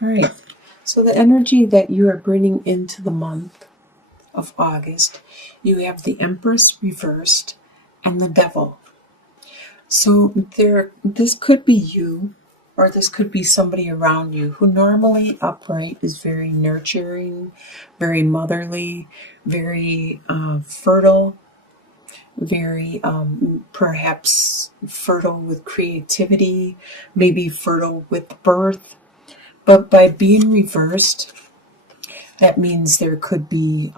All right. So the energy that you are bringing into the month of August, you have the Empress reversed and the Devil. So this could be you, or this could be somebody around you who normally upright is very nurturing, very motherly, very fertile, very perhaps fertile with creativity, maybe fertile with birth. But by being reversed, that means there could be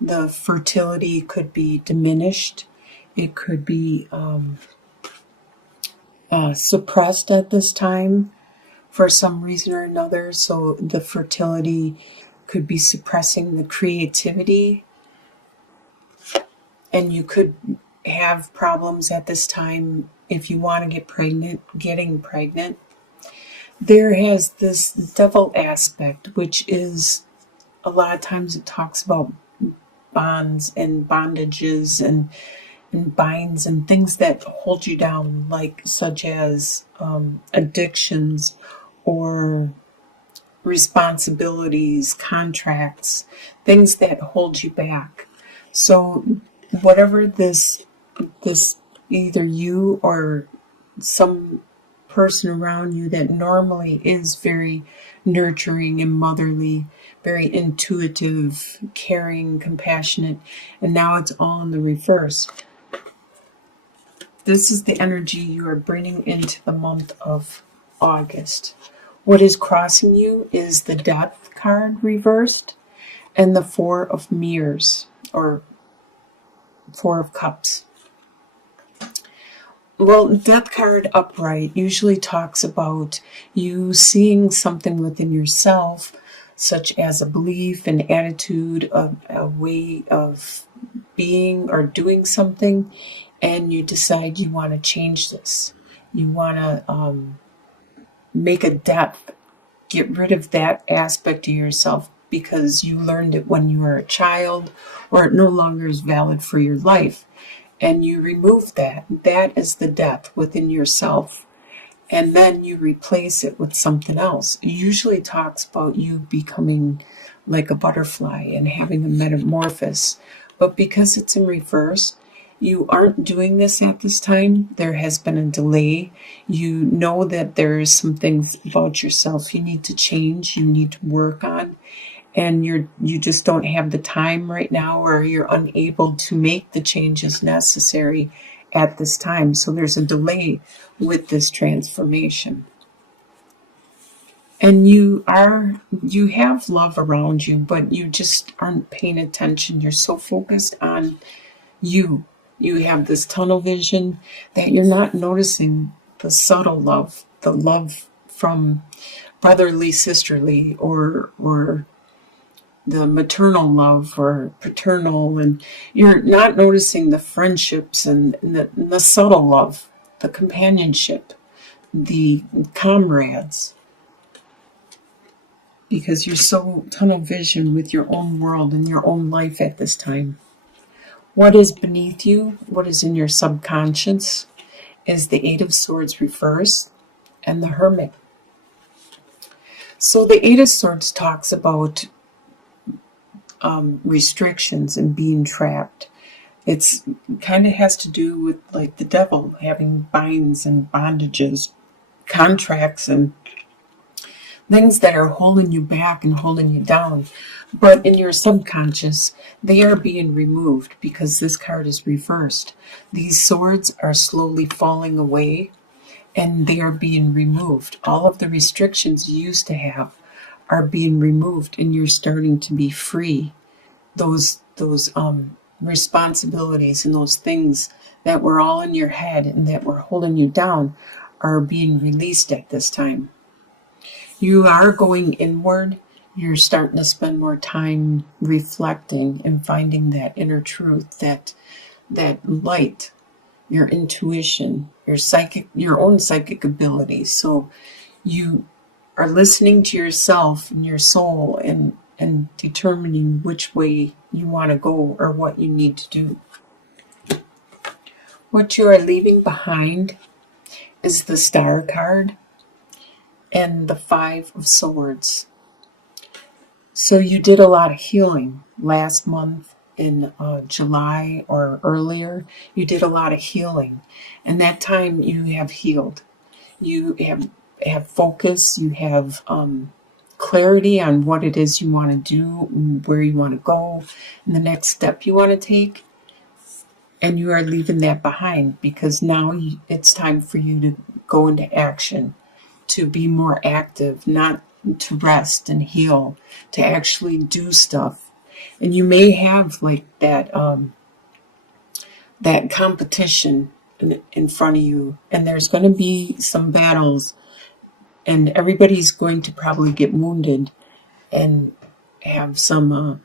the fertility could be diminished. It could be suppressed at this time for some reason or another. So the fertility could be suppressing the creativity, and you could have problems at this time if you want to get pregnant, getting pregnant. There has this devil aspect, which is a lot of times it talks about bonds and bondages and binds and things that hold you down, like such as addictions or responsibilities, contracts, things that hold you back. So whatever this either you or some person around you that normally is very nurturing and motherly, very intuitive, caring, compassionate, and now it's all in the reverse. This is the energy you are bringing into the month of August. What is crossing you is the Death card reversed and the Four of Mirrors, or Four of Cups. Well, Death card upright usually talks about you seeing something within yourself, such as a belief, an attitude, a way of being or doing something, and you decide you want to change this. You want to make a death, get rid of that aspect of yourself because you learned it when you were a child, or it no longer is valid for your life. And you remove that. That is the death within yourself. And then you replace it with something else. It usually talks about you becoming like a butterfly and having a metamorphosis. But because it's in reverse, you aren't doing this at this time. There has been a delay. You know that there is some things about yourself you need to change, you need to work on. And you just don't have the time right now, or you're unable to make the changes necessary at this time. So there's a delay with this transformation. And you have love around you, but you just aren't paying attention. You're so focused on you. You have this tunnel vision that you're not noticing the subtle love, the love from brotherly, sisterly, or the maternal love or paternal, and you're not noticing the friendships and the subtle love, the companionship, the comrades, because you're so tunnel vision with your own world and your own life at this time. What is beneath you, what is in your subconscious, is the Eight of Swords reversed and the Hermit. So the Eight of Swords talks about restrictions and being trapped. It's kind of has to do with like the devil having binds and bondages, contracts and things that are holding you back and holding you down. But in your subconscious, they are being removed because this card is reversed. These swords are slowly falling away and they are being removed. All of the restrictions you used to have are being removed and you're starting to be free. Those responsibilities and those things that were all in your head and that were holding you down are being released at this time. You are going inward. You're starting to spend more time reflecting and finding that inner truth, that light, your intuition, your own psychic abilities. So you are listening to yourself and your soul and determining which way you want to go or what you need to do. What you are leaving behind is the Star card. and the Five of Swords. So you did a lot of healing last month in July or earlier. You did a lot of healing, and that time you have healed. You have focus. You have clarity on what it is you want to do, where you want to go, and the next step you want to take. And you are leaving that behind because now it's time for you to go into action, to be more active, not to rest and heal, to actually do stuff. And you may have like that competition in front of you, and there's going to be some battles, and everybody's going to probably get wounded and have some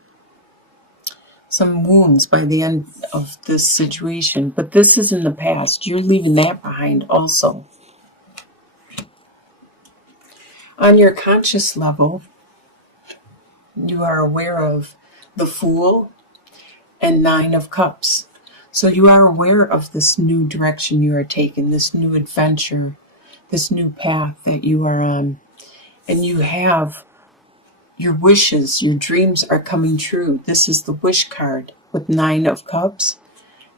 wounds by the end of this situation. But this is in the past. You're leaving that behind also. On your conscious level, you are aware of the Fool and Nine of Cups. So you are aware of this new direction you are taking, this new adventure, this new path that you are on. And you have your wishes, your dreams are coming true. This is the wish card with Nine of Cups.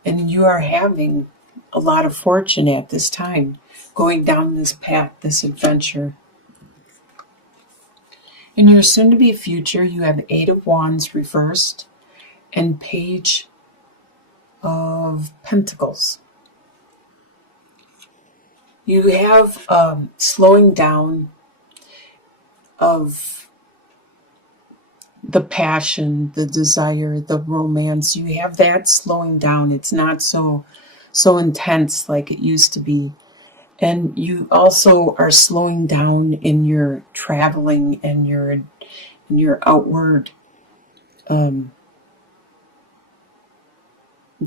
And you are having a lot of fortune at this time, going down this path, this adventure. In your soon-to-be future, you have Eight of Wands reversed and Page of Pentacles. You have slowing down of the passion, the desire, the romance. You have that slowing down. It's not so intense like it used to be. And you also are slowing down in your traveling and your outward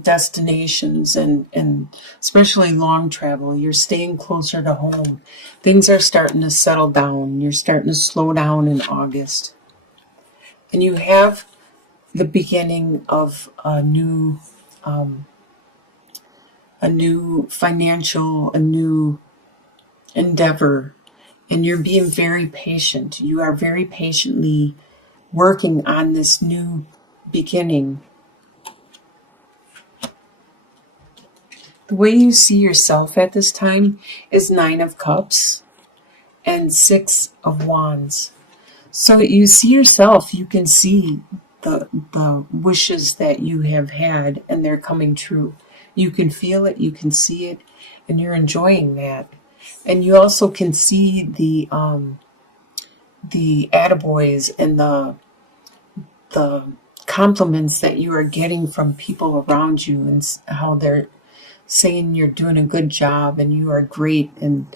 destinations and especially long travel. You're staying closer to home. Things are starting to settle down. You're starting to slow down in August. And you have the beginning of a new financial, a new endeavor. And you're being very patient. You are very patiently working on this new beginning. The way you see yourself at this time is Nine of Cups and Six of Wands. So you see yourself, you can see the wishes that you have had and they're coming true. You can feel it, you can see it, and you're enjoying that. And you also can see the attaboys and the compliments that you are getting from people around you and how they're saying you're doing a good job and you are great, and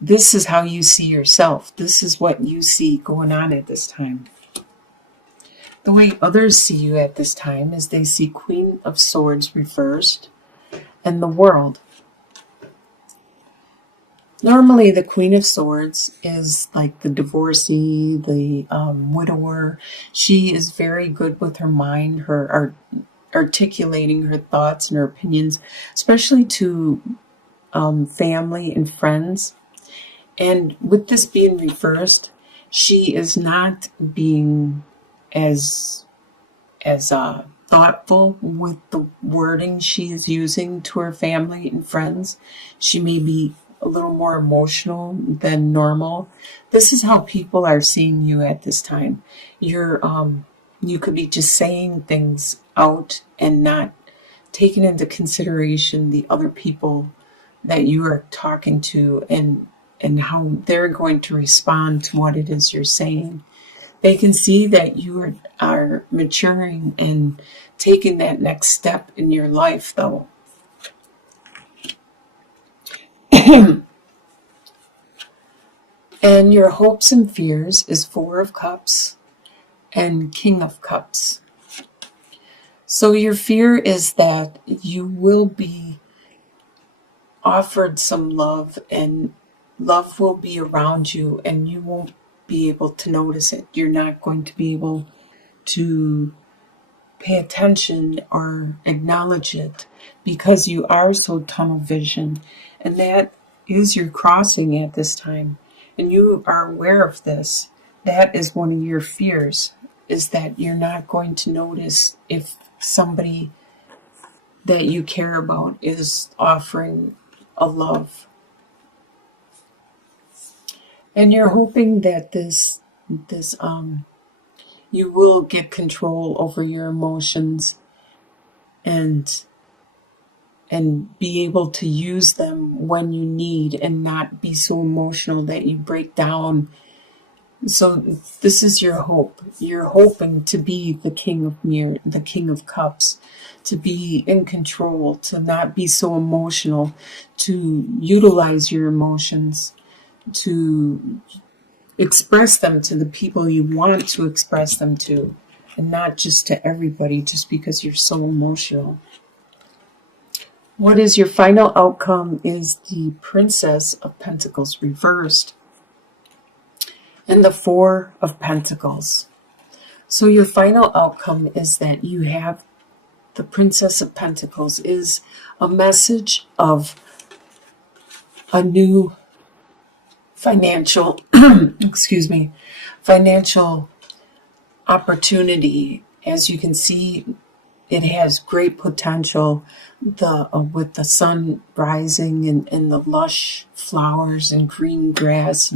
this is how you see yourself. This is what you see going on at this time. The way others see you at this time is they see Queen of Swords reversed and the World. Normally the Queen of Swords is like the divorcee, the widower. She is very good with her mind, her articulating her thoughts and her opinions, especially to family and friends. And with this being reversed, she is not being as thoughtful with the wording she is using to her family and friends. She may be a little more emotional than normal. This is how people are seeing you at this time. You could be just saying things out and not taking into consideration the other people that you are talking to and how they're going to respond to what it is you're saying. They can see that you are maturing and taking that next step in your life, though. And your hopes and fears is Four of Cups and King of Cups. So your fear is that you will be offered some love and love will be around you and you won't be able to notice it. You're not going to be able to pay attention or acknowledge it because you are so tunnel vision. And that is your crossing at this time, and you are aware of this. That is one of your fears, is that you're not going to notice if somebody that you care about is offering a love. And you're hoping that this you will get control over your emotions and be able to use them when you need, and not be so emotional that you break down. So this is your hope. You're hoping to be the the King of Cups, to be in control, to not be so emotional, to utilize your emotions, to express them to the people you want to express them to, and not just to everybody just because you're so emotional. What is your final outcome is the Princess of Pentacles reversed and the Four of Pentacles. So your final outcome is that you have the Princess of Pentacles is a message of a new financial, financial opportunity. As you can see, it has great potential. With the sun rising and the lush flowers and green grass,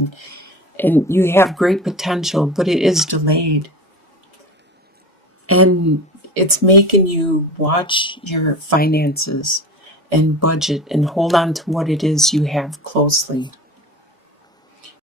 and you have great potential, but it is delayed. And it's making you watch your finances and budget and hold on to what it is you have closely.